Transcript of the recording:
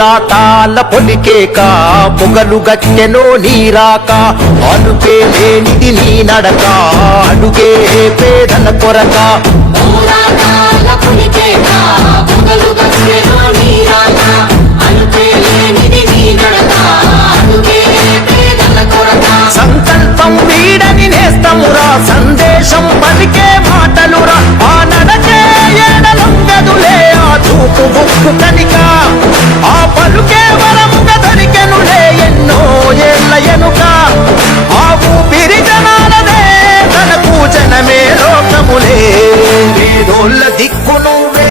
పోరాటాల పొలికేక పొగలు గట్టెనో నీరాక అనుపే లేనిది నీ నడక అడుగే పేదల కొరక పోరాటాల పొలికేక